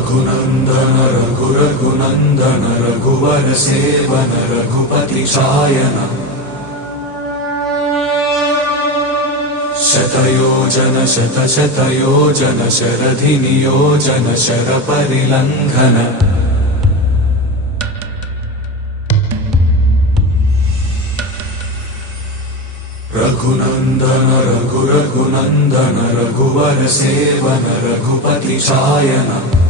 रघुनन्दन रघुरघुनन्दन रघुवर सेवन रघुपति शायन शतयोजन शतशतयोजन शरधि नियोजन शरपरिलङ्घन रघुनन्दन रघुरघुनन्दन रघुवर सेवन रघुपति शायन।